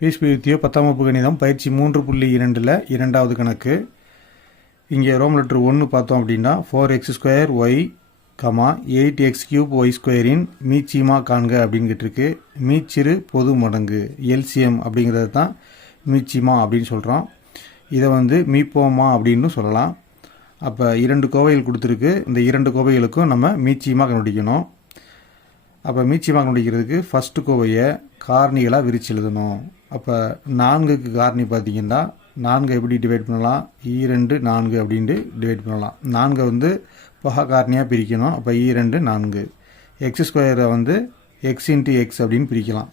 BSP வித்தியோ 10ஆம் வகுப்பு கணிதம் பயிற்சி 3.2ல் இரண்டாவது கணக்கு. இங்கே ரோம் லெட்டர் 1 பார்த்தோம் அப்படின்னா 4x² y 8x³ y² மீச்சிமா காண்க அப்படின்னு கேட்டிருக்கு. மீச்சிறு பொது மடங்கு எல்சிஎம் அப்படிங்கிறது தான் மீச்சிமா அப்படின்னு சொல்கிறோம். இதை மீப்போமா அப்படின்னு சொல்லலாம். அப்போ 2 கோவைகள் கொடுத்துருக்கு. இந்த 2 கோவைகளுக்கும் நம்ம மீச்சிமா கண்டுபிடிக்கணும். அப்போ மீச்சிமா கண்டுபிடிக்கிறதுக்கு ஃபஸ்ட்டு கோவையை காரணிகளாக விரித்து எழுதணும். அப்போ 4க்கு காரணி பார்த்திங்கன்னா 4 எப்படி டிவைட் பண்ணலாம், 2 4 அப்படின்ட்டு டிவைட் பண்ணலாம். 4 பகா காரணியாக பிரிக்கணும். அப்போ 2 4 x² x இன்ட்டு எக்ஸ் அப்படின்னு பிரிக்கலாம்.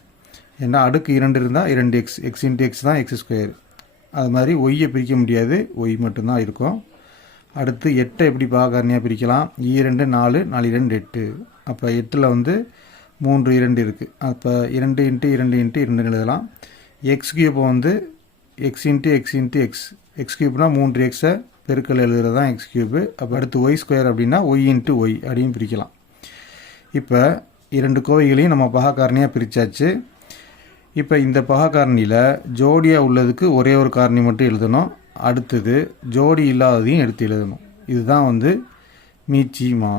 ஏன்னா அடுக்கு 2 இருந்தால் 2x, x இன்ட்டு எக்ஸ் தான் x². அது மாதிரி ஒய்யை பிரிக்க முடியாது, ஒய் மட்டும்தான் இருக்கும். அடுத்து 8 எப்படி பகா காரணியாக பிரிக்கலாம், 2 4 4 2 8. அப்போ 8ல் 3 2 இருக்குது. அப்போ 2 இன்ட்டு 2 இன்ட்டு 2 எழுதலாம். x³ x into X into X, x³ 3xஐ பெருக்கல் எழுதுறது தான் x³. அப்போ அடுத்து y² அப்படின்னா y இன்ட்டு ஒய் அப்படின்னு பிரிக்கலாம். இப்போ 2 கோவைகளையும் நம்ம பகா காரணியாக பிரித்தாச்சு. இப்போ இந்த பகா காரணியில் ஜோடியாக உள்ளதுக்கு ஒரே ஒரு காரணி மட்டும் எழுதணும். அடுத்தது ஜோடி இல்லாததையும் எடுத்து எழுதணும். இதுதான் மீச்சிமா.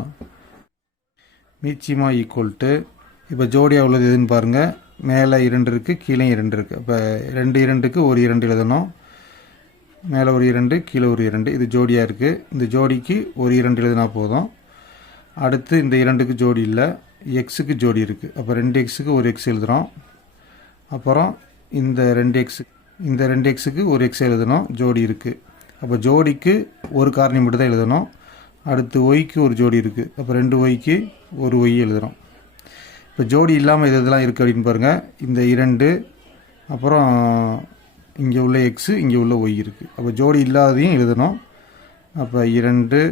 மீச்சிமா ஈக்குவல் டு, இப்போ ஜோடியாக உள்ளது எதுன்னு பாருங்கள். மேலே 2 இருக்குது, கீழே 2 இருக்குது. அப்போ 2 2க்கு ஒரு 2 எழுதணும். மேலே ஒரு 2, கீழே ஒரு 2. இது ஜோடியாக இருக்குது. இந்த ஜோடிக்கு ஒரு 2 எழுதினா போதும். அடுத்து இந்த 2க்கு ஜோடி இல்லை, எக்ஸுக்கு ஜோடி இருக்குது. அப்போ 2xக்கு ஒரு எக்ஸ் எழுதுகிறோம். அப்புறம் இந்த 2xக்கு ஒரு எக்ஸ் எழுதணும், ஜோடி இருக்குது. அப்போ ஜோடிக்கு ஒரு காரணி மட்டும் தான் எழுதணும். அடுத்து ஒய்க்கு ஒரு ஜோடி இருக்குது. அப்போ 2 ஒய்க்கு ஒரு ஒய் எழுதுகிறோம். இப்போ ஜோடி இல்லாமல் இதெல்லாம் இருக்குது அப்படின்னு பாருங்கள். இந்த 2, அப்புறம் இங்கே உள்ள எக்ஸு, இங்கே உள்ள ஒய் இருக்குது. அப்போ ஜோடி இல்லாததையும் எழுதணும். அப்போ 2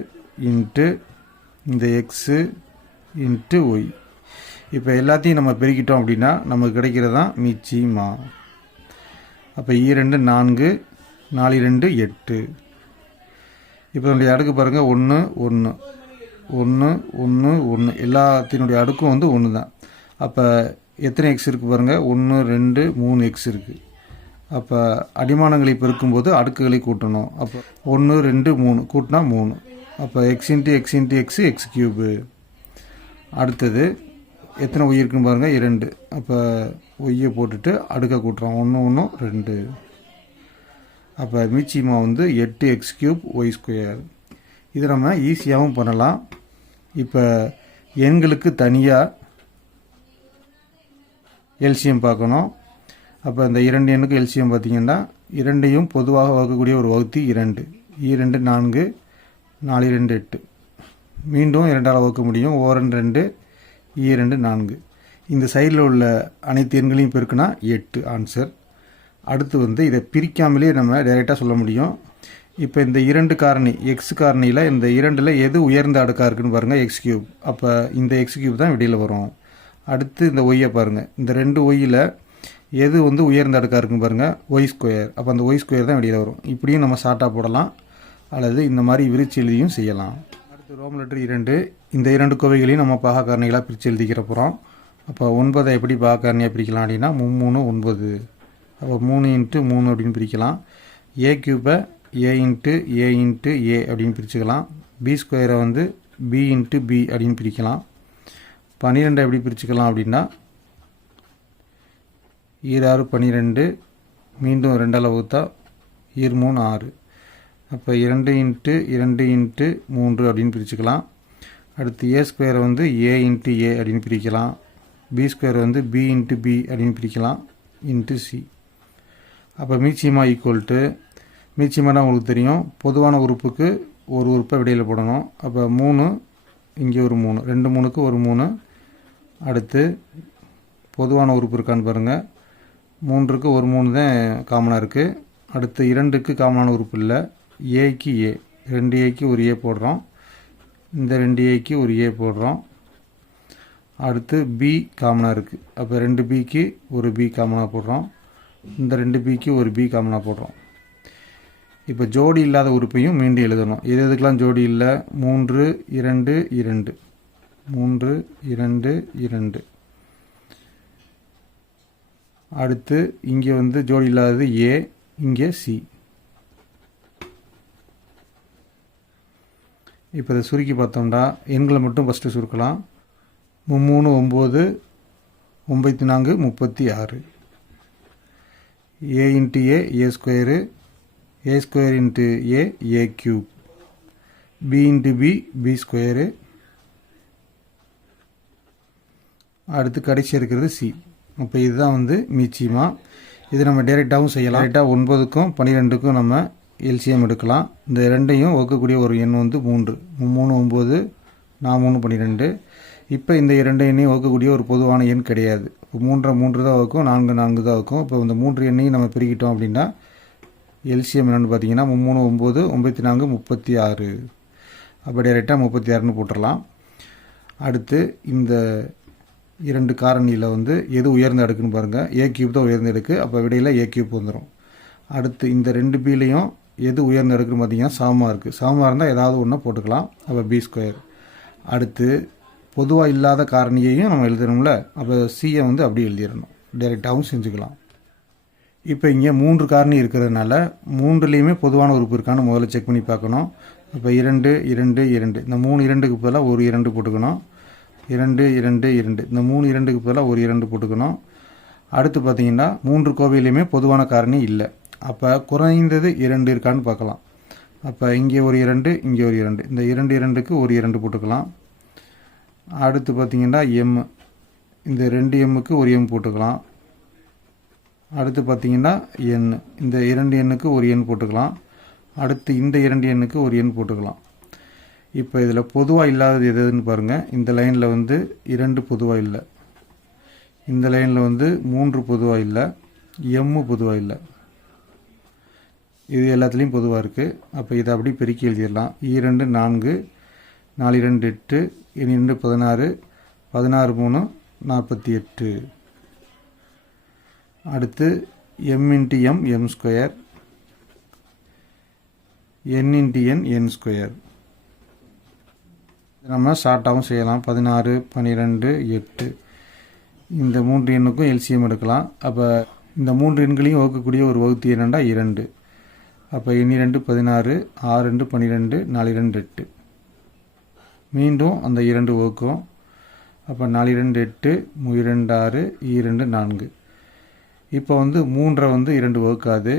இன்ட்டு இந்த எக்ஸு இன்ட்டு ஒய். இப்போ எல்லாத்தையும் நம்ம பெருக்கிட்டோம் அப்படின்னா நமக்கு கிடைக்கிறது தான் மீச்சிமா. அப்போ 2 4 4 2 8. இப்போ நம்முடைய அடுக்கு பாருங்கள், 1 1 1 1 1. எல்லாத்தினுடைய அடுக்கும் 1 தான். அப்போ எத்தனை எக்ஸ் இருக்குது பாருங்கள், 1 2 3 எக்ஸ் இருக்குது. அப்போ அடிமானங்களை பெருக்கும்போது அடுக்குகளை கூட்டணும். அப்போ 1 2 3 கூட்டினா 3. அப்போ X into X into X x³. அடுத்தது எத்தனை ஒய் இருக்குன்னு பாருங்கள், 2. அப்போ ஒய்யை போட்டுட்டு அடுக்க கூட்டுறோம், 1 1 2. அப்போ மீச்சிமா 8x³ y². இது நம்ம ஈஸியாகவும் பண்ணலாம். இப்போ எண்களுக்கு தனியாக எல்சிஎம் பார்க்கணும். அப்போ இந்த 2 எண்ணுக்கு எல்சிஎம் பார்த்திங்கன்னா 2ஐயும் பொதுவாக வகுக்கக்கூடிய ஒரு வகுத்தி 2. 2 4 4 2 8. மீண்டும் 2ஆல் வகுக்க முடியும், 2 2 4. இந்த சைடில் உள்ள அனைத்து எண்களையும் பெருக்குனா 8 ஆன்சர். அடுத்து இதை பிரிக்காமலே நம்ம டைரெக்டாக சொல்ல முடியும். இப்போ இந்த 2 காரணி எக்ஸ் காரணியில் இந்த 2ல் எது உயர்ந்த அடுக்காக இருக்குதுன்னு பாருங்கள், x³. அப்போ இந்த x³ தான் வெளியில் வரும். அடுத்து இந்த ஒய்யை பாருங்கள், இந்த 2 ஒய்யில் எது உயர்ந்த அடுக்காக இருக்குன்னு பாருங்கள், y². அப்போ அந்த y² தான் வெளியில் வரும். இப்படியும் நம்ம ஷார்ட்டாக போடலாம், அல்லது இந்த மாதிரி விரிச்சு எழுதியும் செய்யலாம். அடுத்து ரோம் லெட்டர் 2. இந்த 2 கோவைகளையும் நம்ம பாகா காரணிகளாக பிரித்து எழுதிக்கிற போகிறோம். அப்போ 9 எப்படி பாகா காரணியாக பிரிக்கலாம் அப்படின்னா 3 9. அப்போ 3 இன்ட்டு 3 அப்படின்னு பிரிக்கலாம். a³ a into a into a அப்படின்னு பிரிச்சுக்கலாம். b² b இன்ட்டு b அப்படின்னு பிரிக்கலாம். 12 எப்படி பிரிச்சுக்கலாம் அப்படின்னா 6 12, மீண்டும் 2ஆல் வகுத்தா 3 6. அப்போ 2 இன்ட்டு 2 இன்ட்டு 3 அப்படின்னு பிரிச்சுக்கலாம். அடுத்து a² a இன்ட்டு a அப்படின்னு பிரிக்கலாம். b² b இன்ட்டு b அப்படின்னு பிரிக்கலாம், இன்ட்டு c. அப்போ மீச்சிமா ஈக்குவல் டு, மீச்சிமானா உங்களுக்கு தெரியும், பொதுவான உறுப்புக்கு ஒரு உறுப்பை விடையில் போடணும். அப்போ 3 இங்கே ஒரு 3, 2 3க்கு ஒரு 3. அடுத்து பொதுவான உறுப்பு இருக்கான்னு பாருங்கள், 3க்கு ஒரு 3 தான் காமனாக இருக்குது. அடுத்து 2க்கு காமனான உறுப்பு இல்லை, ஏக்கு ஏ, 2aக்கு ஒரு a போடுறோம். இந்த 2aக்கு ஒரு a போடுறோம். அடுத்து b காமனாக இருக்குது. அப்போ 2bக்கு ஒரு b காமனாக போடுறோம். இந்த 2bக்கு ஒரு b காமனாக போடுறோம். இப்போ ஜோடி இல்லாத உறுப்பையும் மீண்டும் எழுதணும். எதுக்கெல்லாம் ஜோடி இல்லை, 3 2 2 3 2 2. அடுத்து இங்கே வந்து ஜோடி இல்லாதது ஏ, இங்கே சி. இப்போ இதை சுருக்கி பார்த்தோம்னா எண்களை மட்டும் ஃபஸ்ட்டு சுருக்கலாம். 3 9 94 36. A into a, a square, a square into a, a cube, b into b, b square. அடுத்து கடைசி இருக்கிறது சி. அப்போ இதுதான் வந்து மீச்சிமா. இது நம்ம டைரெக்டாகவும் செய்யலாம். டைரெக்டாக 9க்கும் 12க்கும் நம்ம எல்சிஎம் எடுக்கலாம். இந்த ரெண்டையும் வகுக்கக்கூடிய ஒரு எண் வந்து 3. 3 9, 4 3 12. இப்போ இந்த இரண்டு எண்ணையும் வகுக்கக்கூடிய ஒரு பொதுவான எண் கிடையாது. இப்போ 3 தான் வகுக்கும், 4 4 தான் வகுக்கும். இப்போ இந்த 3 எண்ணையும் நம்ம பிரிக்கிட்டோம் அப்படின்னா எல்சிஎம் என்னென்னு பார்த்தீங்கன்னா 3 9 94 36. அப்போ டைரெக்டாக 36ன்னு போட்டுடலாம். அடுத்து இந்த இரண்டு காரணியில் வந்து எது உயர்ந்த அடுக்குன்னு பாருங்கள். ஏ கியூப் தான் உயர்ந்த அடுக்கு. அப்போ விடையில் ஏ கியூப் வந்துடும். அடுத்து இந்த 2 பிலையும் எது உயர்ந்த அடுக்குன்னு பார்த்தீங்கன்னா சமமாக இருக்குது. சமமாக இருந்தால் ஏதாவது ஒன்று போட்டுக்கலாம். அப்போ பி ஸ்கொயர். அடுத்து பொதுவாக இல்லாத காரணியையும் நம்ம எழுதணும்ல. அப்போ சியை வந்து அப்படி எழுதிடணும். டைரெக்டாகவும் செஞ்சுக்கலாம். இப்போ இங்கே 3 காரணி இருக்கிறதுனால 3லேயுமே பொதுவான உறுப்பு இருக்கான்னு முதல்ல செக் பண்ணி பார்க்கணும். இப்போ 2 2 2. இந்த 3 2க்கு பதிலாக ஒரு 2 போட்டுக்கணும். 2 2 2. இந்த 3 2க்கு பதிலாக ஒரு 2 போட்டுக்கணும். அடுத்து பார்த்தீங்கன்னா 3 கோவையிலையுமே பொதுவான காரணி இல்லை. அப்போ குறைந்தது 2 இருக்கான்னு பார்க்கலாம். அப்போ இங்கே ஒரு 2, இங்கே ஒரு 2. இந்த 2 2க்கு ஒரு 2 போட்டுக்கலாம். அடுத்து பார்த்தீங்கன்னா எம், இந்த 2 எம்முக்கு ஒரு எம் போட்டுக்கலாம். அடுத்து பார்த்தீங்கன்னா எண், இந்த 2 எண்ணுக்கு ஒரு எண் போட்டுக்கலாம். அடுத்து இந்த 2 எண்ணுக்கு ஒரு எண் போட்டுக்கலாம். இப்போ இதில் பொதுவாக இல்லாதது எதுன்னு பாருங்கள். இந்த லைனில் வந்து 2 பொதுவாக இல்லை. இந்த லைனில் வந்து 3 பொதுவாக இல்லை. எம்மு பொதுவாக இல்லை. இது எல்லாத்துலேயும் பொதுவாக இருக்குது. அப்போ இதை அப்படி பெருக்கி எழுதிடலாம். 2 4, 4 2 8, 2 16, 16 3 48. அடுத்து m into m, m square, n into n, n square. நம்ம ஷார்ட்டாகவும் செய்யலாம். 16 12 8. இந்த 3 எண்ணுக்கும் எல்சிஎம் எடுக்கலாம். அப்போ இந்த 3 எண்களையும் வகுக்கக்கூடிய ஒரு வகுத்தி என்னென்னா 2. அப்போ எண் 2 16, 6 2 12, 4 2 8. மீண்டும் அந்த 2 வகுக்கும். அப்போ 4 2 8, 3 2 6, 2 4. இப்போ வந்து 3 வந்து 2 வகுக்காது.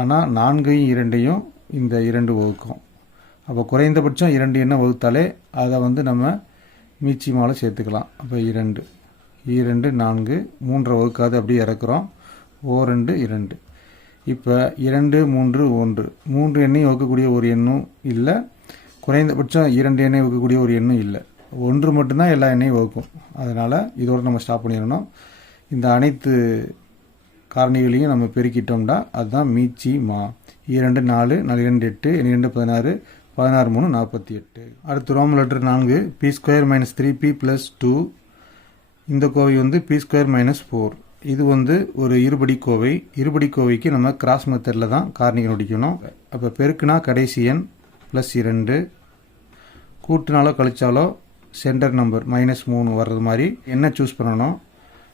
ஆனால் 4ஐயும் 2ஐயும் இந்த 2 வகுக்கும். அப்போ குறைந்தபட்சம் 2 எண்ணை வகுத்தாலே அதை வந்து நம்ம மீச்சிமாவில் சேர்த்துக்கலாம். அப்போ 2 2 4, 3 வகுக்காது அப்படியே இறக்குறோம். 2 2. இப்போ 2 3 1. 3 எண்ணையும் வகுக்கக்கூடிய ஒரு எண்ணும் இல்லை. குறைந்தபட்சம் 2 எண்ணெய் வகுக்கக்கூடிய ஒரு எண்ணும் இல்லை. 1 மட்டும்தான் எல்லா எண்ணையும் வகுக்கும். அதனால் இதோடு நம்ம ஸ்டாப் பண்ணிடணும். இந்த அனைத்து காரணிகளையும் நம்ம பெருக்கிட்டோம்னா அதுதான் மீச்சிமா. 2 4, 4 2 8, 2 16, 16 3 48. அடுத்து Roman letter 4, p square minus 3p plus 2. இந்த கோவை வந்து பி ஸ்கொயர் மைனஸ் 4. இது வந்து ஒரு இருபடி கோவை. இருபடி கோவைக்கு நம்ம கிராஸ் மெத்தடில் தான் காரணிகள் முடிக்கணும். அப்போ பெருக்குனா கடைசி எண் ப்ளஸ் 2, கூட்டினாலோ கழிச்சாலோ சென்டர் நம்பர் -3 வர்றது மாதிரி என்ன சூஸ் பண்ணணும்.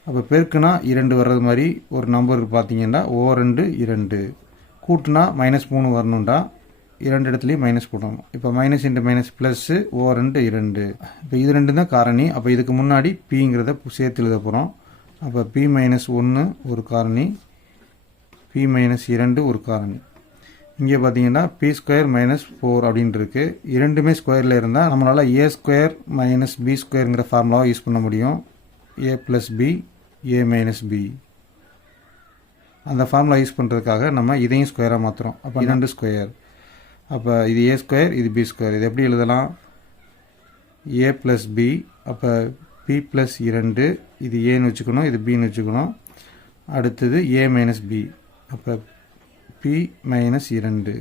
அப்போ பெருக்குனா 2 வர்றது மாதிரி ஒரு நம்பர் பார்த்தீங்கன்னா 2 2. கூட்டுனா -3 வரணுண்டா 2 இடத்துலையும் மைனஸ் போடணும். இப்போ மைனஸ் இன்ட்டு மைனஸ் ப்ளஸ்ஸு 2 2. இப்போ இது 2 தான் காரணி. அப்போ இதுக்கு முன்னாடி பிங்கிறத சேர்த்து எழுத போகிறோம். அப்போ p-1 ஒரு காரணி, p-2 ஒரு காரணி. இங்கே பார்த்தீங்கன்னா பி ஸ்கொயர் மைனஸ் 4 அப்படின்னு இருக்குது. இரண்டுமே ஸ்கொயரில் இருந்தால் நம்மளால் ஏ ஸ்கொயர் மைனஸ் பி ஸ்கொயருங்கிற ஃபார்முலாவை யூஸ் பண்ண முடியும். ஏ ப்ளஸ் பி, ஏ மைனஸ் பி. அந்த ஃபார்முலா யூஸ் பண்ணுறதுக்காக நம்ம இதையும் ஸ்கொயராக மாற்றுறோம். அப்போ 2 ஸ்கொயர். அப்போ இது ஏ ஸ்கொயர், இது பி ஸ்கொயர். இது எப்படி எழுதலாம்? ஏ ப்ளஸ் பி. அப்போ பி ப்ளஸ் 2, இது ஏன்னு வச்சுக்கணும், இது பின்னு வச்சுக்கணும். அடுத்தது ஏ மைனஸ் பி. அப்போ பி மைனஸ் 2.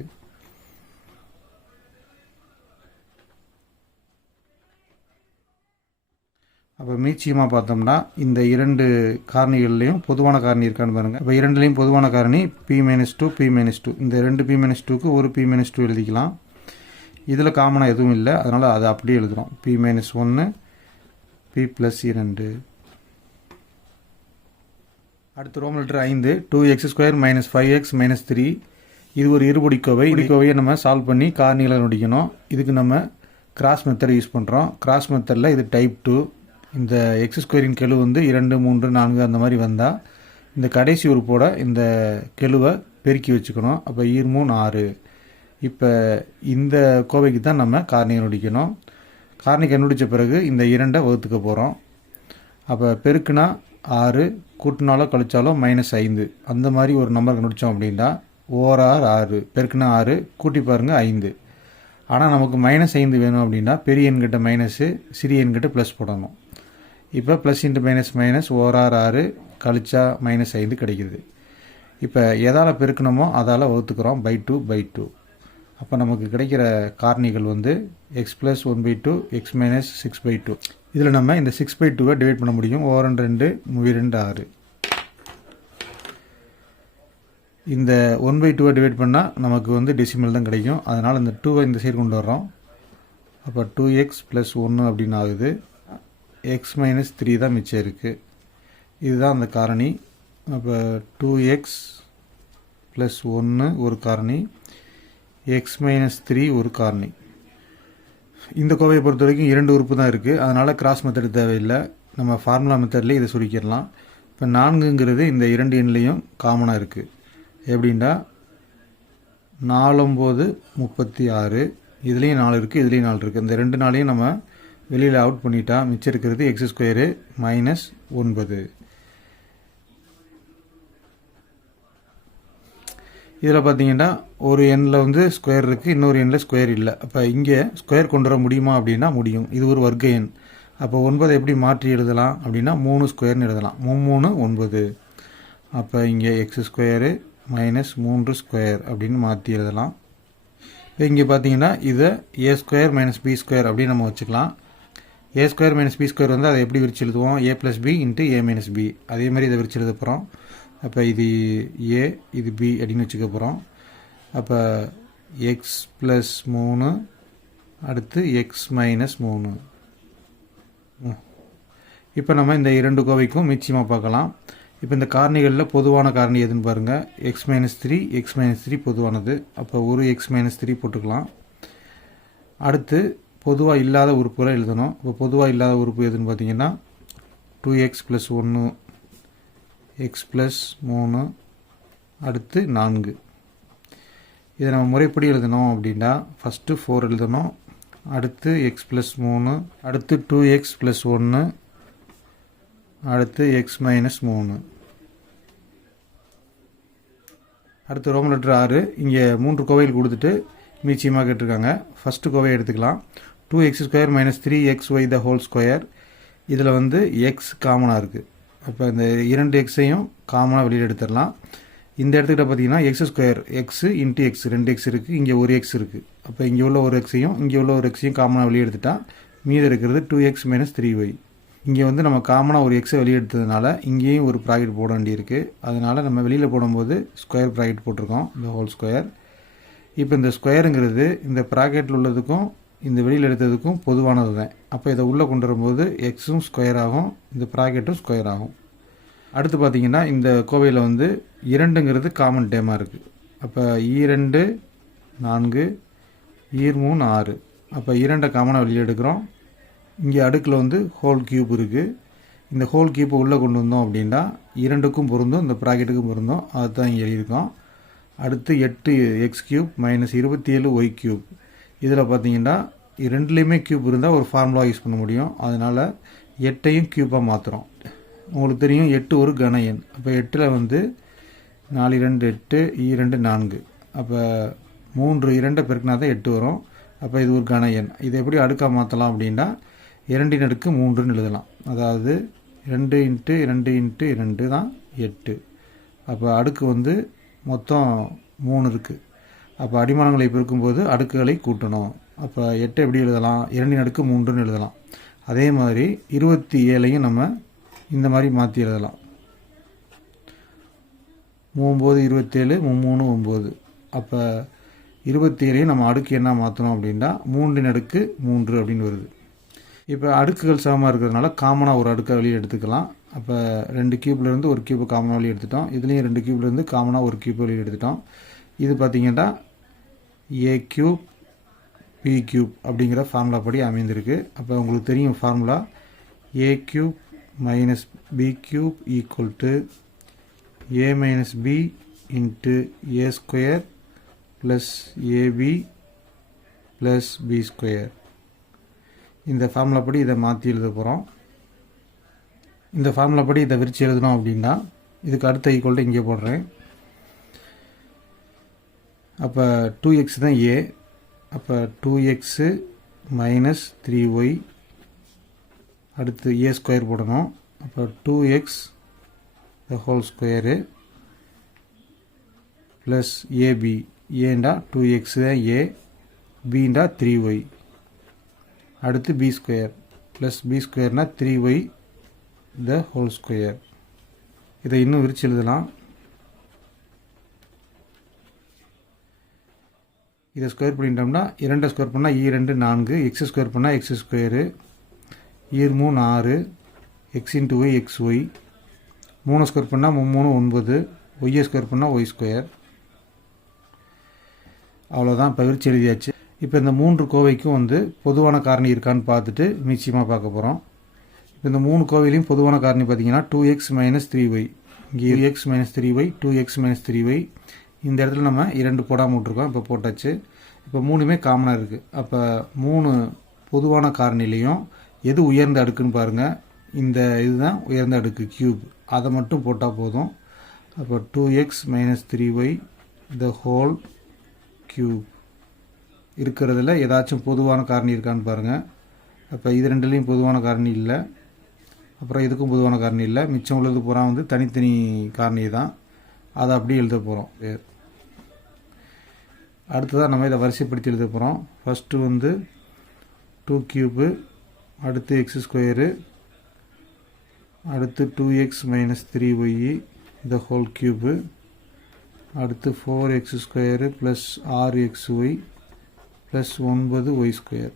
அப்போ மீச்சியமாக பார்த்தோம்னா இந்த 2 காரணிகள்லையும் பொதுவான காரணி இருக்கான்னு பாருங்கள். இப்போ 2லேயும் பொதுவான காரணி p-2, p-2. இந்த 2 p-2க்கு ஒரு p-2 எழுதிக்கலாம். இதில் காமனாக எதுவும் இல்லை, அதனால் அதை அப்படியே எழுதுகிறோம். p-1, p + 2. அடுத்து ரோமன் லெட்டர் 5 2x² - 5x - 3. இது ஒரு இருபடிக்கோவை. கோவையை நம்ம சால்வ் பண்ணி காரணிகளை கண்டுபிடிக்கணும். இதுக்கு நம்ம கிராஸ் மெத்தட் யூஸ் பண்ணுறோம். கிராஸ் மெத்தடில் இது டைப் 2. இந்த x² கெழு வந்து 2 3 4 அந்த மாதிரி வந்தால் இந்த கடைசி உறுப்போட இந்த கெழுவை பெருக்கி வச்சுக்கணும். அப்போ 3 6. இப்போ இந்த கோவைக்கு தான் நம்ம காரணி கண்டுபிடிக்கணும். காரணி கண்டுபிடிச்ச பிறகு இந்த 2 வகுத்துக்க போகிறோம். அப்போ பெருக்குனா 6, கூட்டினாலோ கழிச்சாலோ -5 அந்த மாதிரி ஒரு நம்பர் கண்டுபிடிச்சோம் அப்படின்னா ஓரார் 6, பெருக்குனா 6, கூட்டி பாருங்கள் 5. ஆனால் நமக்கு -5 வேணும் அப்படின்னா பெரிய எண்கிட்ட மைனஸு, சிறிய எண்கிட்ட ப்ளஸ் போடணும். இப்போ ப்ளஸ் இன்ட்டு மைனஸ் ஓரார் 6 கழிச்சா -5 கிடைக்குது. இப்போ எதால் பெருக்கணுமோ அதால் வகுத்துக்கிறோம் /2/2. அப்போ நமக்கு கிடைக்கிற காரணிகள் வந்து x + 1/2 x - 6/2. இதில் நம்ம இந்த 6/2 டிவைட் பண்ண முடியும். 2 2 6. இந்த 1/2 டிவைட் பண்ணால் நமக்கு வந்து டெசிமல் தான் கிடைக்கும். அதனால் இந்த 2 இந்த சைடு கொண்டு வர்றோம். அப்போ 2x + 1 அப்படின்னு ஆகுது. x - 3 தான் மிச்சம் இருக்குது. இதுதான் அந்த காரணி. அப்போ 2x + 1 ஒரு காரணி, x - 3 ஒரு காரணி. இந்த கோவையை பொறுத்த வரைக்கும் 2 உறுப்பு தான் இருக்குது. அதனால் கிராஸ் மெத்தட் தேவையில்லை. நம்ம ஃபார்முலா மெத்தட்லேயே இதை சுருக்கிடலாம். இப்போ 4ங்கிறது இந்த 2 எண்ணிலையும் காமனாக இருக்குது. எப்படின்னா 4 9 36. இதுலேயும் 4 இருக்குது, இதுலேயும் 4 இருக்குது. இந்த 2 நாளையும் நம்ம வெளியில் அவுட் பண்ணிட்டா மிச்சம் இருக்கிறது x² - 9. இதில் பார்த்தீங்கன்னா ஒரு எண்ணில் வந்து ஸ்கொயர் இருக்குது, இன்னொரு எண்ணில் ஸ்கொயர் இல்லை. அப்போ இங்கே ஸ்கொயர் கொண்டு வர முடியுமா அப்படின்னா முடியும். இது ஒரு வர்க்க எண். அப்போ 9 எப்படி மாற்றி எழுதலாம் அப்படின்னா 3² எழுதலாம். 3 9. அப்போ இங்கே x² - 3² அப்படின்னு மாற்றி எழுதலாம். இப்போ இங்கே பார்த்தீங்கன்னா இதை a² - b² அப்படின்னு நம்ம வச்சுக்கலாம். a² - b² வந்து அதை எப்படி விரிச்சு எழுதுவோம்? a + b × a - b. அதே மாதிரி இதை விரிச்சு எழுத போகிறோம். அப்போ இது a, இது b அப்படின்னு வச்சுக்க போகிறோம். அப்போ x + 3 அடுத்து x - 3. இப்போ நம்ம இந்த 2 கோவைக்கும் மிச்சமாக பார்க்கலாம். இப்போ இந்த காரணிகளில் பொதுவான காரணி எதுன்னு பாருங்கள். x - 3 x - 3 பொதுவானது. அப்போ ஒரு x - 3 போட்டுக்கலாம். அடுத்து பொதுவாக இல்லாத உறுப்புகளை எழுதணும். இப்போ பொதுவாக இல்லாத உறுப்பு எதுன்னு பார்த்தீங்கன்னா 2x + 1 x + 3 அடுத்து 4. இதை நம்ம முறைப்படி எழுதணும் அப்படின்னா ஃபஸ்ட்டு 4 எழுதணும். அடுத்து x + 3 அடுத்து 2x + 1 அடுத்து x - 3. அடுத்து ரோமன் லெட்டர் 6. இங்கே 3 கோவைகள் கொடுத்துட்டு மீச்சியமாக கேட்டிருக்காங்க. ஃபஸ்ட்டு கோவையை எடுத்துக்கலாம். 2x² - 3xy². இதில் வந்து x காமனாக இருக்குது. அப்போ இந்த 2 எக்ஸையும் காமனாக வெளியில் எடுத்துடலாம். இந்த இடத்துக்கிட்ட பார்த்தீங்கன்னா x² x × x 2x இருக்குது, இங்கே ஒரு x இருக்குது. அப்போ இங்கே உள்ள ஒரு எக்ஸையும் இங்கே உள்ள ஒரு எக்ஸையும் காமனாக வெளியே எடுத்துட்டா மீது இருக்கிறது 2x - 3y. இங்கே வந்து நம்ம காமனாக ஒரு எக்ஸை வெளியே எடுத்ததுனால இங்கேயும் ஒரு ப்ராக்கெட் போட வேண்டியிருக்கு. அதனால் நம்ம வெளியில் போடும்போது ஸ்கொயர் ப்ராக்கெட் போட்டிருக்கோம், இந்த ஹோல் ஸ்கொயர். இப்போ இந்த ஸ்கொயருங்கிறது இந்த ப்ராக்கெட்டில் உள்ளதுக்கும் இந்த வெளியில் எடுத்ததுக்கும் பொதுவானது தான். அப்போ இதை உள்ளே கொண்டு வரும்போது எக்ஸும் ஸ்கொயர் ஆகும், இந்த ப்ராக்கெட்டும் ஸ்கொயர் ஆகும். அடுத்து பார்த்திங்கன்னா இந்த கோவையில் வந்து 2ங்கிறது காமன் டேமாக இருக்குது. அப்போ 2 4 3 6. அப்போ 2 காமனாக வெளியே எடுக்கிறோம். இங்கே அடுக்கில் வந்து ஹோல் கியூப் இருக்குது. இந்த ஹோல் கியூப்பை உள்ளே கொண்டு வந்தோம் அப்படின்னா 2க்கும் பொருந்தும், இந்த ப்ராக்கெட்டுக்கும் பொருந்தும். அதுதான் இங்கே எழுதியிருக்கோம். அடுத்து 8x³ - 27y³. இதில் பார்த்தீங்கன்னா 2லேயுமே க்யூப் இருந்தால் ஒரு ஃபார்முலா யூஸ் பண்ண முடியும். அதனால் 8ஐயும் க்யூப்பாக மாற்றுறோம். உங்களுக்கு தெரியும் 8 ஒரு கன எண். அப்போ 8ல் வந்து 4 2 8 2 4. அப்போ 3 2 பெருக்கினா தான் 8 வரும். அப்போ இது ஒரு கன எண். இதை எப்படி அடுக்காக மாற்றலாம் அப்படின்னா 2 அடுக்கு 3ன்னு எழுதலாம். அதாவது 2 × 2 × 2 தான் 8. அப்போ அடுக்கு வந்து மொத்தம் 3 இருக்குது. அப்போ அடிமானங்களை பெருக்கும்போது அடுக்குகளை கூட்டணும். அப்போ 8 எப்படி எழுதலாம்? 2 அடுக்கு 3ன்னு எழுதலாம். அதே மாதிரி 27ஐயும் நம்ம இந்த மாதிரி மாற்றி எழுதலாம். 9 27 3 9. அப்போ 27ஐயும் நம்ம அடுக்கு என்ன மாற்றணும் அப்படின்னா 3 அடுக்கு 3 அப்படின்னு வருது. இப்போ அடுக்குகள் சமமாக இருக்கிறதுனால காமனாக ஒரு அடுக்கை வெளியே எடுத்துக்கலாம். அப்போ 2 கியூப்லேருந்து ஒரு கியூப் காமனாக வெளியே எடுத்துட்டோம். இதுலேயும் 2 கியூப்லேருந்து காமனாக ஒரு கியூப் வெளியே எடுத்துட்டோம். இது பார்த்திங்கன்னா ஏ கியூப் பி கியூப் அப்படிங்கிற ஃபார்முலா படி அமைந்திருக்கு. அப்போ உங்களுக்கு தெரியும் formula a cube minus b cube equal to a minus b into a square plus a b plus b square. இந்த ஃபார்முலா படி இதை மாற்றி எழுத போகிறோம். இந்த ஃபார்முலா படி இதை விரித்து எழுதணும் அப்படின்னா இதுக்கு அடுத்த ஈக்குவல் இங்கே போடுறேன். அப்போ 2x தான் ஏ. அப்போ 2x மைனஸ் 3y அடுத்து ஏ ஸ்கொயர் போடணும். அப்போ 2x the whole square plus ab. ஏண்டா 2x தான் ஏ, பீண்டா 3y. அடுத்து பி ஸ்கொயர் ப்ளஸ் பி ஸ்கொயர்னா 3y த ஹோல் ஸ்கொயர். இதை இன்னும் விரிச்சு எழுதலாம். இதை ஸ்கொயர் பண்ணிட்டோம்னா 2 ஸ்கொயர் பண்ணால் E2 4, எக்ஸ் ஸ்கொயர் பண்ணால் x square, E3 6, x into y x y, 3 square பண்ணால் 3 9, ஒய்யை ஸ்கொயர் பண்ணால் ஒய் ஸ்கொயர். அவ்வளோதான், இப்போ விரிச்சு எழுதியாச்சு. இப்போ இந்த 3 கோவைக்கும் பொதுவான காரணி இருக்கான்னு பார்த்துட்டு நிச்சயமாக பார்க்க போகிறோம். இப்போ இந்த 3 கோவையிலையும் பொதுவான காரணி பார்த்தீங்கன்னா 2x மைனஸ் 3y. இங்கே x minus 3y, 2x minus 3y. இந்த இடத்துல நம்ம 2 போடாமல் விட்ருக்கோம். இப்போ போட்டாச்சு. இப்போ 3மே காமனாக இருக்குது. அப்போ 3 பொதுவான காரணிலையும் எது உயர்ந்த அடுக்குன்னு பாருங்கள். இந்த இதுதான் உயர்ந்த அடுக்கு கியூப். அதை மட்டும் போட்டால் போதும். அப்போ 2x minus 3y the whole cube இருக்கிறதுல ஏதாச்சும் பொதுவான காரணி இருக்கான்னு பாருங்கள். அப்போ இது ரெண்டுலேயும் பொதுவான காரணி இல்லை, அப்புறம் இதுக்கும் பொதுவான காரணி இல்லை. மிச்சம் உள்ளது பூரா தனித்தனி காரணி தான். அதை அப்படியே எழுத போகிறோம். அடுத்ததாக நம்ம இதை வரிசைப்படுத்தி எழுத போகிறோம். ஃபஸ்ட்டு 2 கியூபு, அடுத்து எக்ஸ் ஸ்கொயரு, அடுத்து 2x minus 3y the whole cube, அடுத்து 4x square plus 6xy plus 9y square.